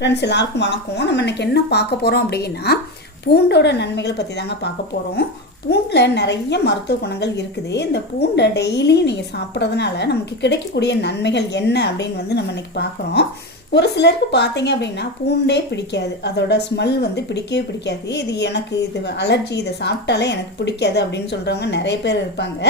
Friends எல்லாருக்கும் வணக்கம். நம்ம இன்னைக்கு என்ன பார்க்க போகிறோம் அப்படின்னா பூண்டோட நன்மைகளை பற்றி தாங்க பார்க்க போகிறோம் பூண்டில் நிறைய மருத்துவ குணங்கள் இருக்குது. இந்த பூண்டை டெய்லியும் நீங்கள் சாப்பிட்றதுனால நமக்கு கிடைக்கக்கூடிய நன்மைகள் என்ன அப்படின்னு வந்து நம்ம இன்னைக்கு பார்க்குறோம். ஒரு சிலருக்கு பார்த்தீங்க அப்படின்னா பூண்டே பிடிக்காது. அதோட ஸ்மெல் வந்து பிடிக்கவே பிடிக்காது. இது எனக்கு இது அலர்ஜி இதை சாப்பிட்டாலே எனக்கு பிடிக்காது அப்படின்னு சொல்கிறவங்க நிறைய பேர் இருப்பாங்க.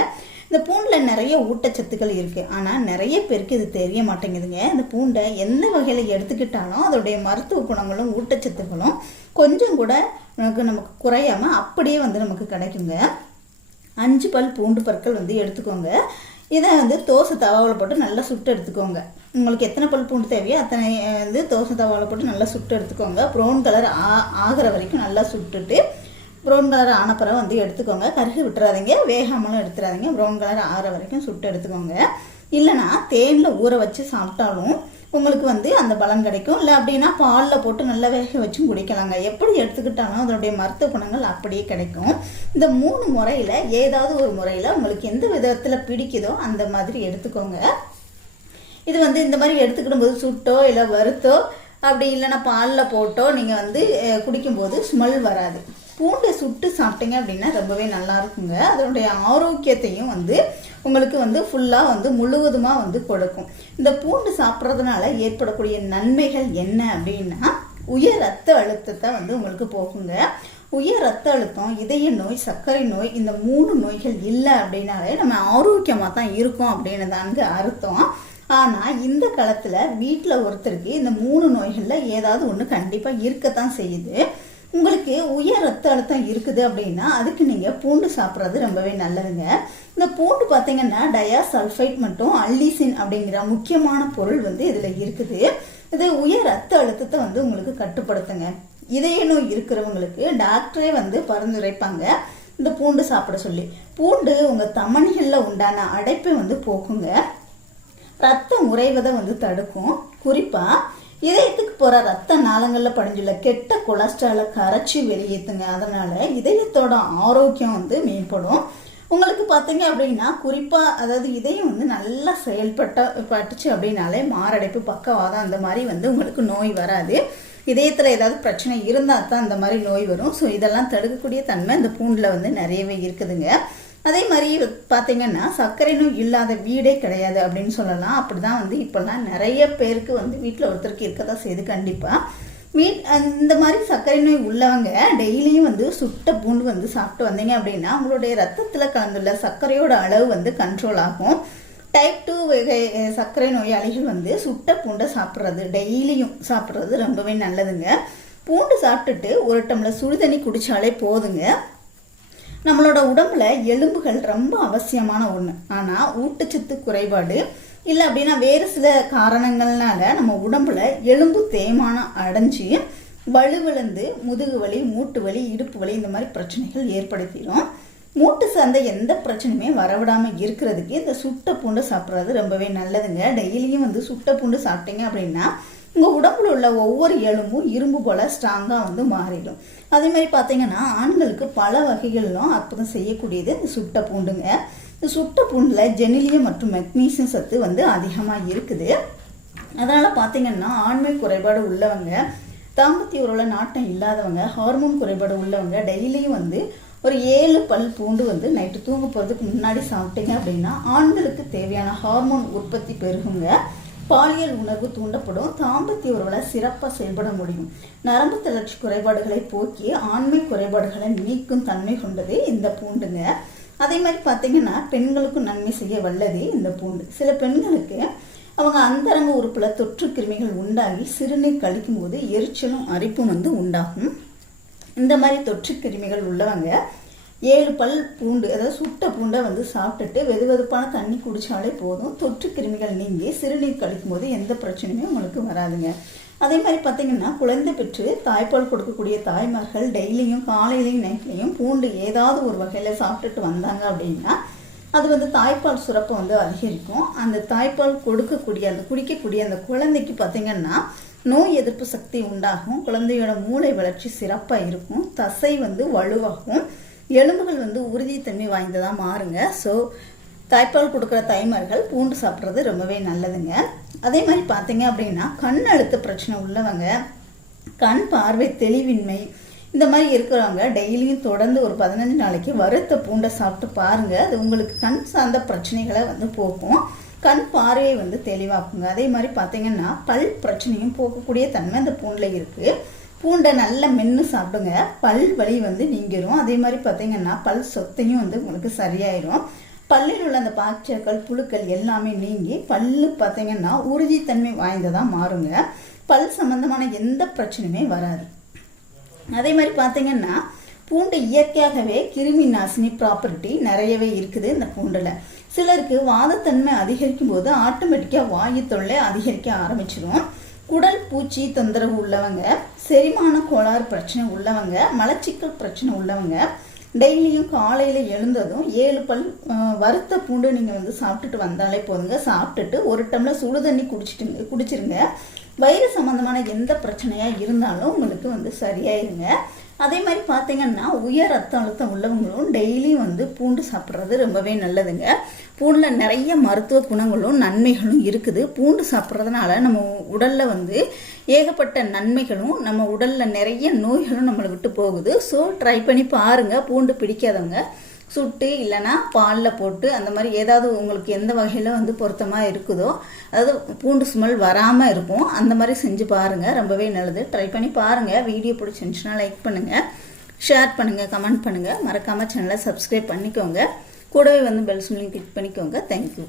இந்த பூண்டில் நிறைய ஊட்டச்சத்துக்கள் இருக்குது ஆனால் நிறைய பேருக்கு இது தெரிய மாட்டேங்குதுங்க. இந்த பூண்டை எந்த வகையில் எடுத்துக்கிட்டாலும் அதோடைய மருத்துவ குணங்களும் ஊட்டச்சத்துக்களும் கொஞ்சம் கூட நமக்கு நமக்கு குறையாம அப்படியே வந்து நமக்கு கிடைக்குங்க. அஞ்சு பல் பூண்டு பற்கள் வந்து எடுத்துக்கோங்க. இதை வந்து தோசை தவாவில் போட்டு நல்லா சுட்டு எடுத்துக்கோங்க. உங்களுக்கு எத்தனை பல் பூண்டு தேவையோ அத்தனை வந்து தோசை தவாவில் போட்டு நல்லா சுட்டு எடுத்துக்கோங்க. ப்ரௌன் கலர் ஆ ஆகிற வரைக்கும் நல்லா சுட்டுட்டு ப்ரௌன் கலர் ஆன பிறகு வந்து எடுத்துக்கோங்க. கருகு விட்டுறாதீங்க. வேகாமலும் எடுத்துடாதீங்க ப்ரௌன் கலர் ஆற வரைக்கும் சுட்டு எடுத்துக்கோங்க. இல்லைனா தேனில் ஊற வச்சு சாப்பிட்டாலும் உங்களுக்கு வந்து அந்த பலன் கிடைக்கும். இல்லை அப்படின்னா பாலில் போட்டு நல்லா வேக வச்சும் குடிக்கலாங்க. எப்படி எடுத்துக்கிட்டாலும் அதனுடைய மருத்துவ குணங்கள் அப்படியே கிடைக்கும். இந்த மூணு முறையில் ஏதாவது ஒரு முறையில் உங்களுக்கு எந்த விதத்தில் பிடிக்குதோ அந்த மாதிரி எடுத்துக்கோங்க. இது வந்து இந்த மாதிரி எடுத்துக்கிடும் போது சுட்டோ இல்லை வறுத்தோ அப்படி இல்லைன்னா பாலில் போட்டோ நீங்கள் வந்து குடிக்கும்போது ஸ்மெல் வராது. பூண்டை சுட்டு சாப்பிட்டீங்க அப்படின்னா ரொம்பவே நல்லா இருக்குங்க. அதனுடைய ஆரோக்கியத்தையும் வந்து உங்களுக்கு வந்து ஃபுல்லாக வந்து முழுவதுமாக வந்து கொடுக்கும். இந்த பூண்டு சாப்பிட்றதுனால ஏற்படக்கூடிய நன்மைகள் என்ன அப்படின்னா உயர் ரத்த அழுத்தத்தை வந்து உங்களுக்கு போகுங்க. உயர் ரத்த அழுத்தம் இதய நோய் சர்க்கரை நோய் இந்த மூணு நோய்கள் இல்லை அப்படின்னாலே நம்ம ஆரோக்கியமாக தான் இருக்கோம் அப்படின்னு தாங்க அர்த்தம். ஆனால் இந்த காலத்தில் வீட்டில் ஒருத்தருக்கு இந்த மூணு நோய்களில் ஏதாவது ஒன்று கண்டிப்பாக இருக்கத்தான் செய்யுது. உங்களுக்கு உயர் ரத்த அழுத்தம் இருக்குது அப்படின்னா அதுக்கு நீங்கள் பூண்டு சாப்பிட்றது ரொம்பவே நல்லதுங்க. இந்த பூண்டு பார்த்தீங்கன்னா டயாசல்ஃபைட் மற்றும் அல்லிசின் அப்படிங்கிற முக்கியமான பொருள் வந்து இதில் இருக்குது. இது உயர் ரத்த அழுத்தத்தை வந்து உங்களுக்கு கட்டுப்படுத்துங்க. இதய நோய் இருக்கிறவங்களுக்கு டாக்டரே வந்து பரிந்துரைப்பாங்க. இந்த பூண்டு சாப்பிட சொல்லி. பூண்டு உங்கள் தமணிகளில் உண்டான அடைப்பை வந்து போக்குங்க. ரத்தம் உறைவதை வந்து தடுக்கும். குறிப்பாக இதயத்துக்கு போகிற ரத்த நாளங்களில் படிஞ்சுள்ள கெட்ட கொலஸ்ட்ராலை கரைச்சி வெளியேற்றுங்க அதனால் இதயத்தோட ஆரோக்கியம் வந்து மேம்படும். உங்களுக்கு பார்த்தீங்க அப்படின்னா குறிப்பாக அதாவது இதயம் வந்து நல்லா செயல்பட்ட பட்டுச்சு அப்படின்னாலே மாரடைப்பு பக்கவாதம் அந்த மாதிரி வந்து உங்களுக்கு நோய் வராது. இதயத்தில் ஏதாவது பிரச்சனை இருந்தால் தான் அந்த மாதிரி நோய் வரும். ஸோ இதெல்லாம் தடுக்கக்கூடிய தன்மை இந்த பூண்டில் வந்து நிறையவே இருக்குதுங்க. அதே மாதிரி பார்த்தீங்கன்னா சர்க்கரை நோய் இல்லாத வீடே கிடையாது அப்படின்னு சொல்லலாம். அப்படி தான் வந்து இப்போல்லாம் நிறைய பேருக்கு வந்து வீட்டில் ஒருத்தருக்கு இருக்க தான் செய்யுது கண்டிப்பாக வீட் இந்த மாதிரி சர்க்கரை நோய் உள்ளவங்க டெய்லியும் வந்து சுட்ட பூண்டு வந்து சாப்பிட்டு வந்தீங்க அப்படின்னா உங்களுடைய ரத்தத்தில் கலந்துள்ள சர்க்கரையோட அளவு வந்து கண்ட்ரோல் ஆகும். டைப் டூ வகை சர்க்கரை நோயாளிகள் வந்து சுட்ட பூண்டை சாப்பிட்றது டெய்லியும் சாப்பிட்றது ரொம்பவே நல்லதுங்க. பூண்டு சாப்பிட்டுட்டு ஒரு டம்ளர் சுடுதண்ணி குடித்தாலே போதுங்க. நம்மளோட உடம்புல எலும்புகள் ரொம்ப அவசியமான ஒன்று ஆனால் ஊட்டச்சத்து குறைபாடு இல்லை அப்படின்னா வேறு சில காரணங்கள்னால நம்ம உடம்புல எலும்பு தேய்மானம் அடைஞ்சு வலுவிழந்து முதுகு வலி மூட்டு வலி இடுப்பு வலி இந்த மாதிரி பிரச்சனைகள் ஏற்படுத்திடும் மூட்டு சார்ந்த எந்த பிரச்சனையுமே வரவிடாமல் இருக்கிறதுக்கு இந்த சுட்ட பூண்டு சாப்பிட்றது ரொம்பவே நல்லதுங்க. டெய்லியும் வந்து சுட்ட பூண்டு சாப்பிட்டீங்க அப்படின்னா உங்கள் உடம்புல உள்ள ஒவ்வொரு எலும்பும் இரும்பு போல ஸ்ட்ராங்காக வந்து மாறிடும். அதே மாதிரி பார்த்தீங்கன்னா ஆண்களுக்கு பல வகைகளிலும் அற்புதம் செய்யக்கூடியது இந்த சுட்ட பூண்டுங்க. இந்த சுட்ட பூண்டில் ஜெனிலியம் மற்றும் மெக்னீசியம் சத்து வந்து அதிகமாக இருக்குது. அதனால் பார்த்தீங்கன்னா ஆண்மை குறைபாடு உள்ளவங்க தாம்பத்திய உறவுல நாட்டம் இல்லாதவங்க ஹார்மோன் குறைபாடு உள்ளவங்க டெய்லியும் வந்து ஒரு ஏழு பல் பூண்டு வந்து நைட்டு தூங்க போகிறதுக்கு முன்னாடி சாப்பிட்டீங்க அப்படின்னா ஆண்களுக்கு தேவையான ஹார்மோன் உற்பத்தி பெருகுங்க. பாலியல் உணர்வு தூண்டப்படும் தாம்பத்திய உறவுல சிறப்பாக செயல்பட முடியும். நரம்பு தளர்ச்சி குறைபாடுகளை போக்கி ஆண்மை குறைபாடுகளை நீக்கும் தன்மை கொண்டது இந்த பூண்டுங்க. அதே மாதிரி பார்த்தீங்கன்னா பெண்களுக்கும் நன்மை செய்ய வல்லது இந்த பூண்டு. சில பெண்களுக்கு அவங்க அந்தரங்க உறுப்பில் தொற்று கிருமிகள் உண்டாகி சிறுநீர் கழிக்கும் போது எரிச்சலும் அரிப்பும் வந்து உண்டாகும். இந்த மாதிரி தொற்று கிருமிகள் உள்ளவங்க ஏழு பல் பூண்டு அதாவது சுட்ட பூண்டை வந்து சாப்பிட்டுட்டு வெது வெதுப்பான தண்ணி குடித்தாலே போதும். தொற்று கிருமிகள் நீங்கி சிறுநீர் கழிக்கும் போது எந்த பிரச்சனையுமே உங்களுக்கு வராதுங்க. அதே மாதிரி பார்த்தீங்கன்னா குழந்தை பெற்று தாய்ப்பால் கொடுக்கக்கூடிய தாய்மார்கள் டெய்லியும் காலையிலையும் நைட்லையும் பூண்டு ஏதாவது ஒரு வகையில் சாப்பிட்டுட்டு வந்தாங்க அப்படின்னா அது வந்து தாய்ப்பால் சுரப்பை வந்து அதிகரிக்கும். அந்த தாய்ப்பால் கொடுக்கக்கூடிய அந்த குடிக்கக்கூடிய அந்த குழந்தைக்கு பார்த்தீங்கன்னா நோய் எதிர்ப்பு சக்தி உண்டாகும். குழந்தையோட மூளை வளர்ச்சி சிறப்பாக இருக்கும். தசை வந்து வலுவாகும். எலும்புகள் வந்து உறுதித்தன்மை வாய்ந்ததாக மாறுங்க. ஸோ தாய்ப்பால் கொடுக்குற தாய்மார்கள் பூண்டு சாப்பிட்றது ரொம்பவே நல்லதுங்க. அதே மாதிரி பார்த்தீங்க அப்படின்னா கண் அழுத்த பிரச்சனை உள்ளவங்க கண் பார்வை தெளிவின்மை இந்த மாதிரி இருக்கிறவங்க டெய்லியும் தொடர்ந்து ஒரு பதினஞ்சு நாளைக்கு வறுத்த பூண்டை சாப்பிட்டு பாருங்க. அது உங்களுக்கு கண் சார்ந்த பிரச்சனைகளை வந்து போக்கும். கண் பார்வையை வந்து தெளிவாக்குங்க. அதே மாதிரி பார்த்தீங்கன்னா பல் பிரச்சனையும் போக்கக்கூடிய தன்மை அந்த பூண்டில் இருக்குது பூண்டை நல்லா மென்று சாப்பிடுங்க. பல் வலி வந்து நீங்கிரும். அதே மாதிரி பார்த்தீங்கன்னா பல் சொத்தையும் வந்து உங்களுக்கு சரியாயிரும். பல்லில் உள்ள அந்த பாய்ச்சல்கள் புழுக்கள் எல்லாமே நீங்கி பல் பார்த்தீங்கன்னா உறுதித்தன்மை வாய்ந்ததாக மாறுங்க. பல் சம்பந்தமான எந்த பிரச்சனையுமே வராது. அதே மாதிரி பார்த்தீங்கன்னா பூண்டு இயற்கையாகவே கிருமி நாசினி ப்ராப்பர்ட்டி நிறையவே இருக்குது இந்த பூண்டில். சிலருக்கு வாதத்தன்மை அதிகரிக்கும் போது ஆட்டோமேட்டிக்காக வாயு தொல்லை அதிகரிக்க ஆரம்பிச்சிடும் குடல் பூச்சி தொந்தரவு உள்ளவங்க செரிமான கோளாறு பிரச்சனை உள்ளவங்க மலச்சிக்கல் பிரச்சனை உள்ளவங்க டெய்லியும் காலையில் எழுந்ததும் ஏழு பல் வறுத்த பூண்டு நீங்கள் வந்து சாப்பிட்டுட்டு வந்தாலே போதுங்க. சாப்பிட்டுட்டு ஒரு டம்ளர் சுடு தண்ணி குடிச்சிட்டு குடிச்சிருங்க. வயிறு சம்மந்தமான எந்த பிரச்சனையாக இருந்தாலும் உங்களுக்கு வந்து சரியாயிருங்க. அதே மாதிரி பார்த்தீங்கன்னா உயர் ரத்த அழுத்தம் உள்ளவங்களும் டெய்லியும் வந்து பூண்டு சாப்பிட்றது ரொம்பவே நல்லதுங்க. பூண்டில் நிறைய மருத்துவ குணங்களும் நன்மைகளும் இருக்குது. பூண்டு சாப்பிட்றதுனால நம்ம உடலில் வந்து ஏகப்பட்ட நன்மைகளும் நம்ம உடலில் நிறைய நோய்களும் நம்மளை விட்டு போகுது. ஸோ ட்ரை பண்ணி பாருங்கள் பூண்டு பிடிக்காதவங்க சுட்டு இல்லைன்னா பாலில் போட்டு அந்த மாதிரி ஏதாவது உங்களுக்கு எந்த வகையில் வந்து பொருத்தமாக இருக்குதோ அதாவது பூண்டு ஸ்மெல் வராமல் இருக்கும் அந்த மாதிரி செஞ்சு பாருங்கள் ரொம்பவே நல்லது. ட்ரை பண்ணி பாருங்கள் வீடியோ பிடிச்சிருந்துச்சுன்னா லைக் பண்ணுங்கள் ஷேர் பண்ணுங்கள் கமெண்ட் பண்ணுங்கள் மறக்காமல் சேனலை சப்ஸ்கிரைப் பண்ணிக்கோங்க. கூடவே வந்து பெல் சிம்லையும் கிளிக் பண்ணிக்கோங்க. Thank you